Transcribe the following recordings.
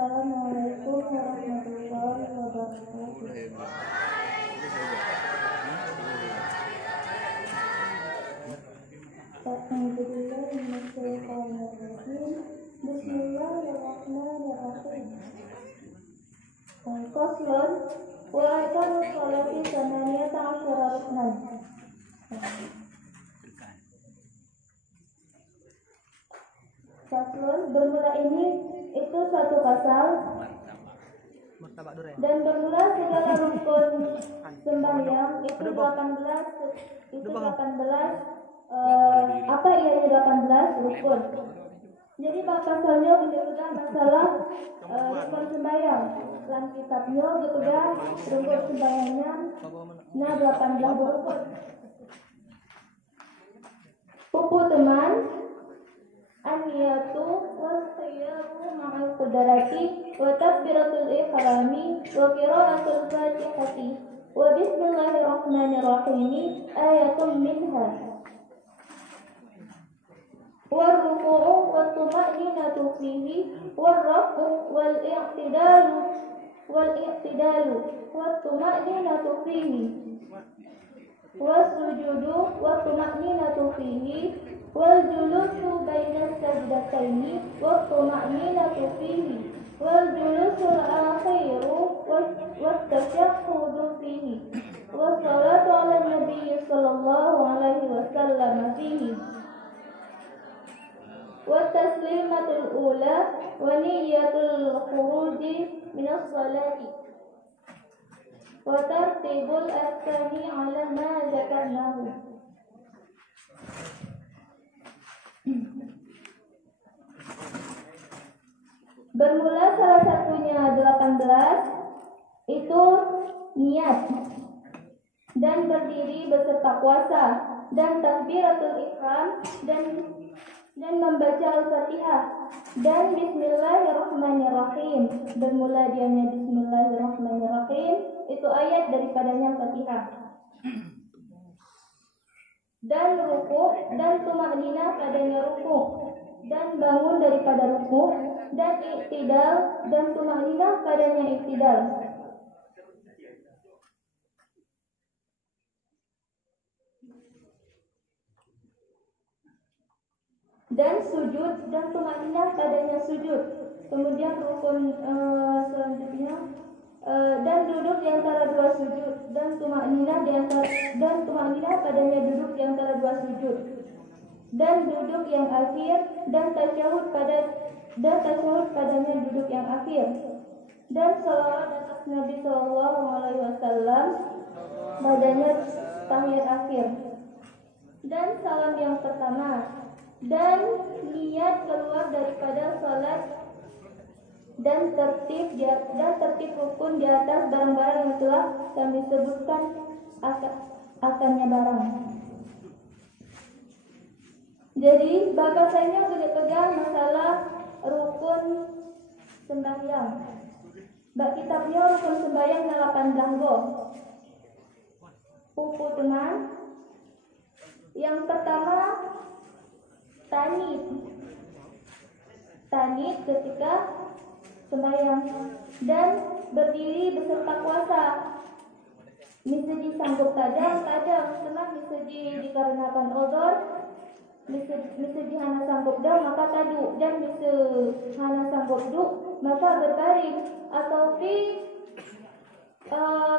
Assalamualaikum warahmatullahi wabarakatuh. Bismillahirrahmanirrahim. Faslun wa arkanu sholati tsamaniyata asyara ruknan. Faslun bermula ini itu suatu pasal dan bermula segala rukun sembahyang itu 18 apa ianya 18 rukun. Jadi pasalnya benar-benar masalah rukun sembahyang. Dalam kitabnya betul rukun sembahyangnya 18 rukun. Pupu teman an-niyatu was-siyamu ma'al qudrati wa takbiratul ihrami wa qira'atul fatihati wa bismillahirrahmanirrahim ayatun minha war-ruku'u wat-tuma'ninatu fihi war-raf'u wal-i'tidalu wat-tuma'ninatu fihi was-sujudu wat-tuma'ninatu fihi wal-julusu bainas sajdataini wat-tuma'ninatu fihi wal-julusul akhiru wat-tashahhudu fihi was-salatu ala nabi sallallahu alaihi wasallam fihi wat-taslimatul ula wa niyyatul khuruji minas salati wa tartibul arkani ala ma zakarnahu. Bermula salah satunya 18 itu niat dan berdiri beserta puasa dan takbiratul ihram dan membaca Al-Fatihah dan Bismillahirrahmanirrahim. Bermula dianya Bismillahirrahmanirrahim itu ayat daripadanya Fatihah. Dan ruku dan tumakninah padanya ruku dan bangun daripada ruku dan iktidal dan tumakninah padanya iktidal. Dan sujud dan tumakninah padanya sujud. Kemudian rukun selanjutnya dan duduk di antara dua sujud dan tumakninah padanya duduk di antara dua sujud dan duduk yang akhir dan tasyahud padanya duduk yang akhir dan salawat atas Nabi sallallahu alaihi wasallam padanya tahiyat akhir dan salam yang pertama dan niat keluar daripada salat dan tertib rukun di atas barang-barang yang telah kami sebutkan akannya barang. Jadi bahasanya sudah pegang masalah rukun sembahyang. Bak kitabnya rukun sembahyang 18 go. Pupu teman. Yang pertama tanit ketika sembahyang dan berdiri beserta puasa. Misalnya sanggup kadang setelah misalnya dikarenakan odor, misalnya hana sanggup dah maka taduk dan misalnya hana sanggup duk maka berbaring atau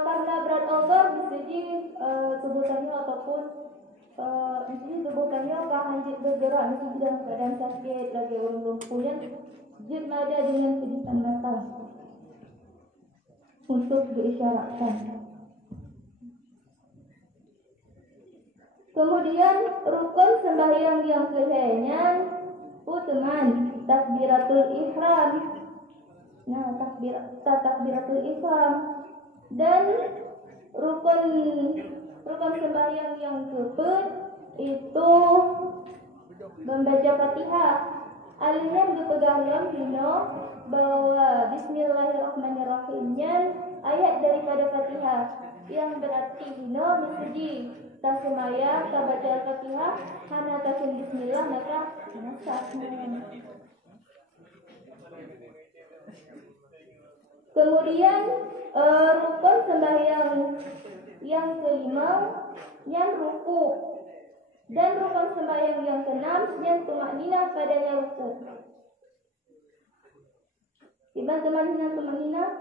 karena berat odor misalnya tubuhannya ataupun misalnya tubuhannya hanjit bergerak misalnya dalam keadaan sakit lagi orang lumpuhnya jid ada dengan kejutan mata untuk diisyaratkan. Kemudian rukun sembahyang yang kelainnya teman takbiratul ihram. Nah, takbiratul ihram dan rukun sembahyang yang keempat itu membaca Fatihah. Alimnya dipegang dino bahwa Bismillahirrahmanirrahimnya ayat daripada Fatihah yang berarti dino mesti tasemaya baca Al-Fatihah hana tasum bismillah maka nasah. Kemudian rukun sembahyang yang kelima yang ruku, dan rukun sembahyang yang keenam yang tumakninah padanya ruku.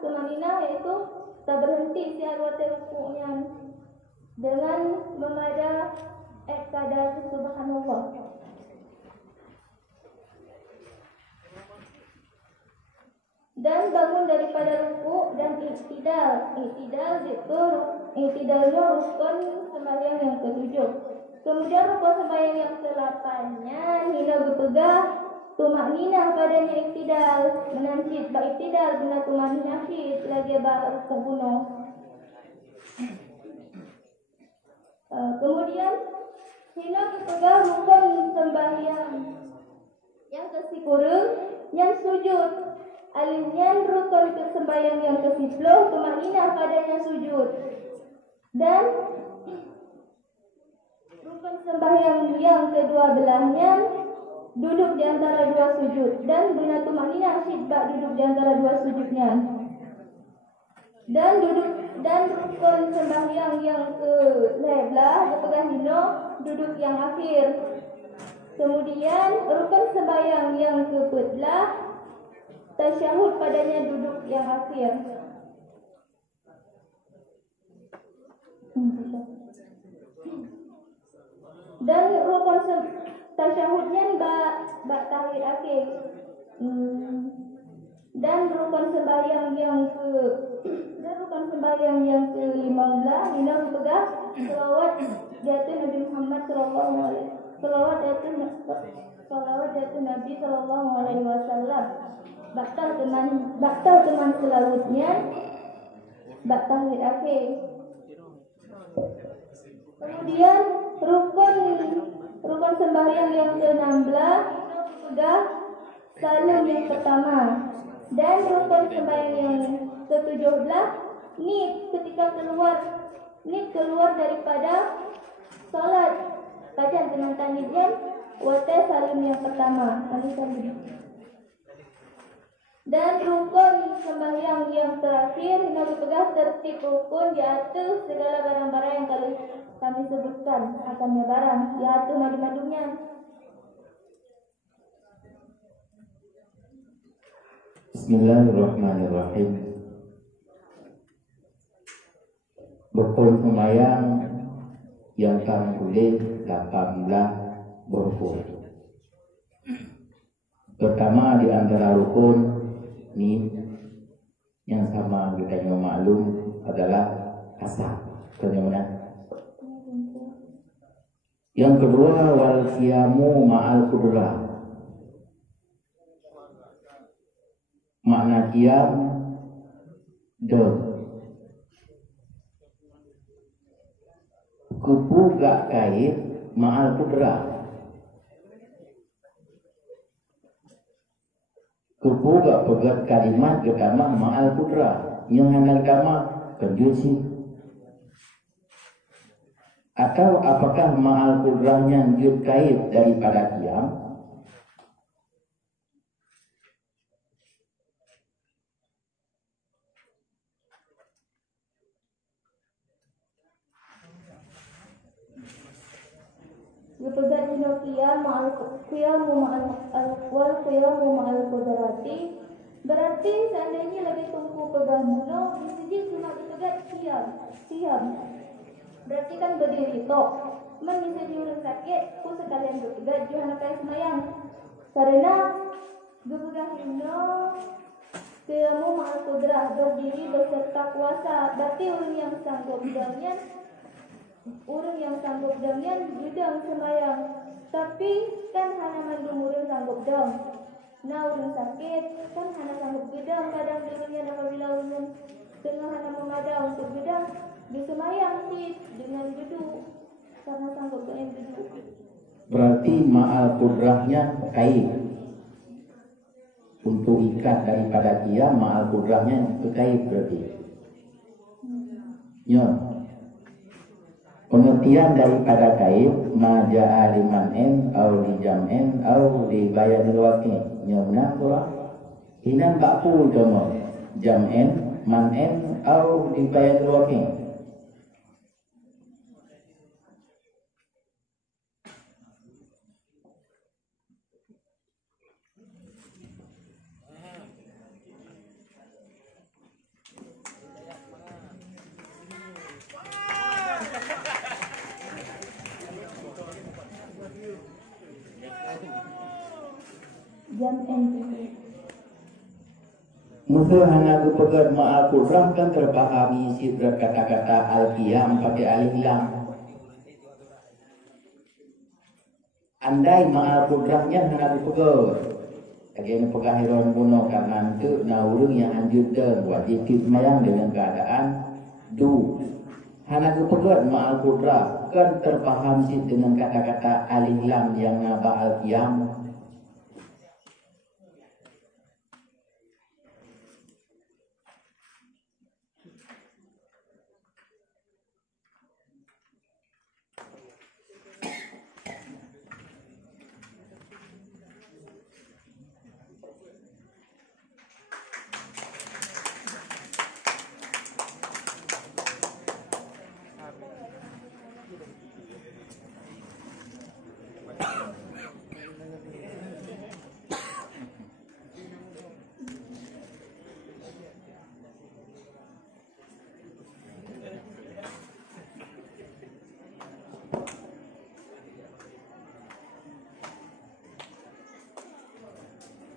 Tumakninah yaitu tak berhenti siarwat rukunya dengan memada kadar subhanallah. Dan bangun daripada ruku dan iktidal. Iktidalnya rukun sembahyang yang ketujuh. Kemudian rukun sembahyang yang ke-8-nya hina berpegang tumakninah padanya iktidal. Menancit ba iktidal benar tumakninah syid lagi ba ruku bunuh. Kemudian hina berpegang rukun sembahyang yang ke-10 yang sujud. Alinyan rukun sembahyang yang ke-10 tumakninah padanya sujud. Dan rukun sembahyang yang ke-12-nya duduk di antara dua sujud, dan benar tumakninah syidbak duduk di antara dua sujudnya. Dan rukun sembahyang yang ke-11 berpegang hino duduk yang akhir. Kemudian rukun sembahyang yang ke-14 tasyahud padanya duduk yang akhir. Dan rukun tasyahudnya bak tahiyat akhir. Dan rukun sembahyang yang ke-15 hina berpegang selawat di atas Nabi Muhammad sallallahu alaihi Nabi sallallahu alaihi wasallam. Baktal teman selawatnya bak tahiyat akhir. Kemudian rukun sembahyang yang ke-16 sudah salam yang pertama, dan rukun sembahyang yang ke-17 nit ketika keluar daripada salat kajian dengan tanijan wate salam yang pertama. Dan rukun sembahyang yang terakhir hina berpegang tertib rukun yaitu segala barang-barang yang kami sebutkan akannya barang yaitu madu-madunya. Bismillahirrahmanirrahim. Rukun sembahyang yang kami tulis 18 rukun. Pertama di antara rukun ini yang sama kita maklum adalah asar. Bagaimana? Yang kedua wal qiyamu ma'al qudrah. Makna qiyam kupu gak kait ma'al qudrah. Kupu gak pegat kalimat pertama ma'al qudrah yang handal kama kenjusi. Atau apakah ma'al qudrahnya jud kait daripada qiyam? Berpegang hina qiyamu ma'al qudrati. Berarti seandainya lagi tumpu pegang muno disini cuma berpegang qiyam. Berarti kan berdiri tok. Misalnya orang sakit, ku sekalian berpegang jangan pakai semayang. Karena berpegang hina qiyamu ma'al qudrah berdiri beserta kuasa. Berarti orang yang sanggup bidangnya bidang semayang. Tapi kan hana mandung orang sanggup dong. Nah orang sakit kan hana sanggup bidang. Kadang dengannya apabila orang tengah hana memadai untuk bidang disemayang sih dengan duduk karena sanggup dengan duduk. Berarti ma'al qudrahnya kait. Untuk ikat daripada qiyam ma'al qudrahnya kait berarti. Ya. Pengertian daripada kait maja'a liman'in au li jam'in au li bayanil waqi'. Nyamna pula hinan bakul kamu jam'in man'en atau di bayan walking. Jam NTV. Musuh hanya kepegat ma'al kudrah kan terpahami isi kata-kata al-qiyam pakai alif lam. Andai ma'al kudrahnya hanya kepegat. Agen pekahiron bunuh karena itu naurung yang anjur dan wajib mayang dengan keadaan du. Hanya kepegat ma'al kudrah kan terpaham isi dengan kata-kata alif lam yang ngaba al-qiyam.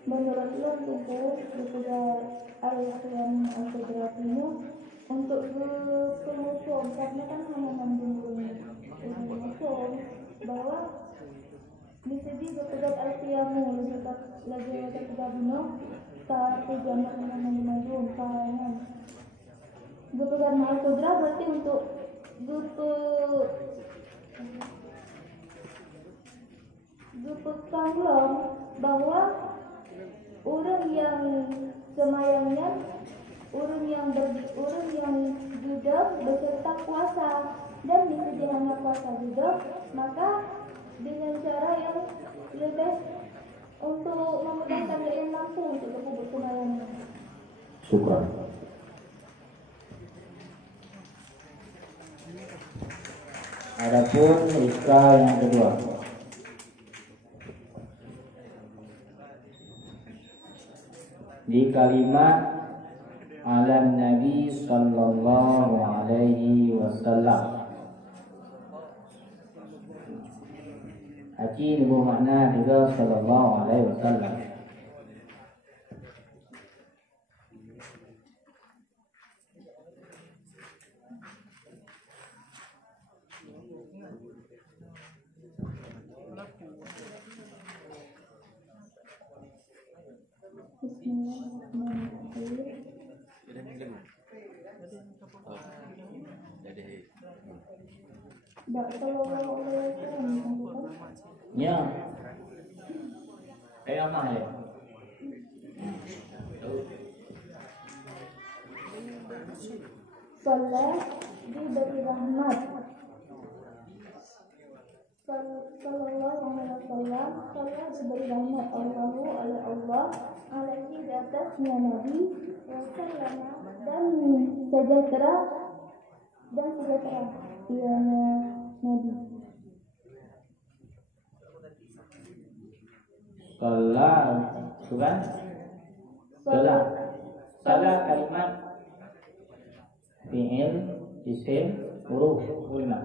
Menurutlah tubuh kepada al-qiyam al-qudrat ini untuk kemusuhan karena kan hanya mendukung kemusuhan bahwa disini kepada al-qiyamu lagi kepada bunuh saat tujuan hanya mendukung kalangan kepada al-qudrat berarti untuk tanggung bahwa orang yang semayangnya, orang yang juga beserta puasa dan disediakannya puasa juga, maka dengan cara yang lebih untuk memudahkan dia mampu untuk bersemayangnya. Syukran. Adapun ikra yang kedua. Di kalimat ala Nabi sallallahu alaihi wasallam. Haji ibu makna juga sallallahu alaihi wasallam. Ya, kayak apa ya? Salat diberi rahmat. Sallallahu alaihi wasallam, salat diberi rahmat Allahu oleh Allah alaihi di atasnya Nabi wasallam dan sejahtera ianya Nabi. Salat, bukan? Salat kalimat fi'il, isim, huruf, ulma.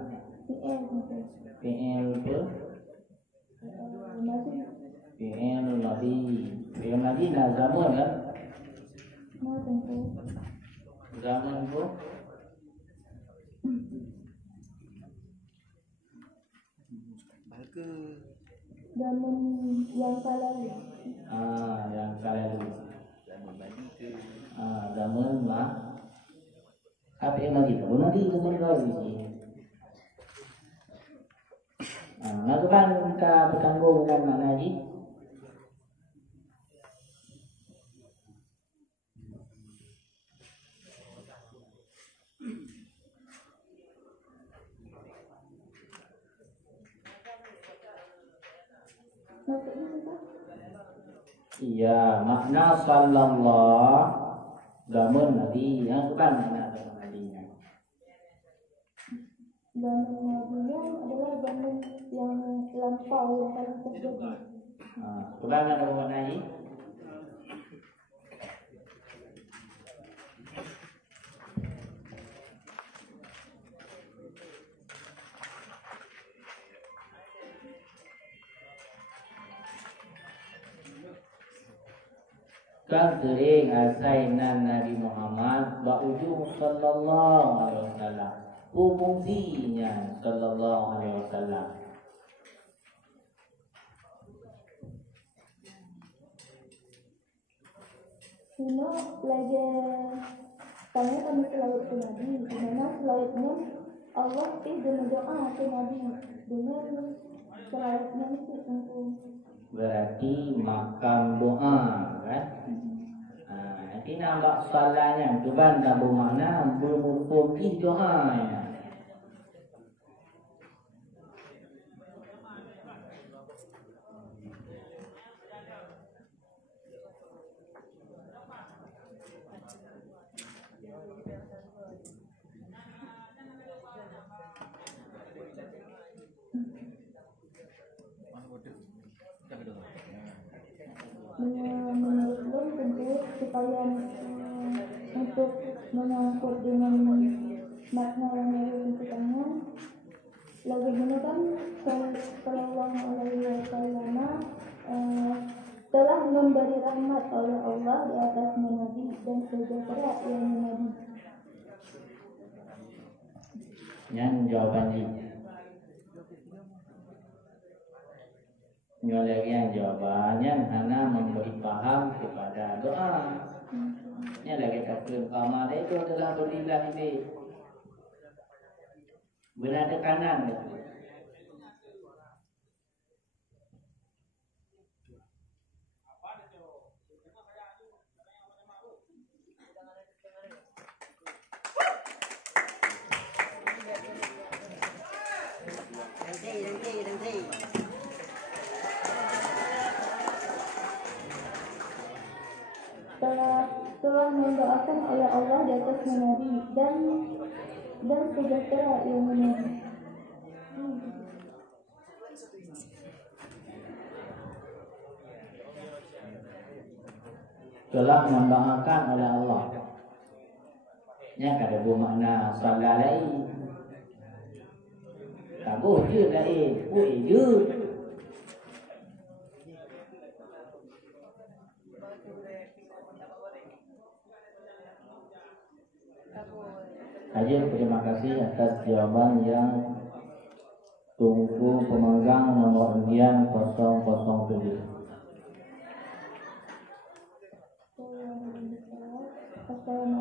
Fi'il madhi nah zaman kan? Zaman tu zaman yang kala yang kala dulu. Zaman lah. Apa yang madhi? Madhi zaman lagi sih. Ngapain ka bertanggung dengan makna haji? Iya, makna sallallahu zaman Nabi yang bukan anak Nabi-nya. Zaman Nabi-nya adalah zaman yang lampau yang paling terjadi. Bukan ada mengenai kan sering asainan Nabi Muhammad ba'ujung sallallahu alaihi wasallam fungsinya sallallahu alaihi wasallam Sino lagi tanya kami selawat ke Nabi, di mana selawatnya Allah dengan doa ke Nabi dengan selawatnya itu untuk berarti makam doa kan. Nanti nampak salahnya tu kan tak bermakna bermufti doa ya. menurut tentu supaya untuk mengangkut dengan makna yang ditunjukkannya lagi gunakan sallallahu alaihi wasallam telah memberi rahmat oleh Allah di atas Nabi dan sejahtera yang Nabi. Yang jawabannya lagi yang jawabannya hanya memberi paham kepada doa. Ini lagi kata kamar itu adalah berilah ini benar tekanan. telah mendoakan oleh Allah di atas Nabi dan sejahtera yang Nabi. Telah mendoakan oleh Allah. Nya kada bermakna salah lain. Tabuh je lain, pui je. Haji, terima kasih atas jawaban yang tunggu pemegang nomor undian 007. Assalamualaikum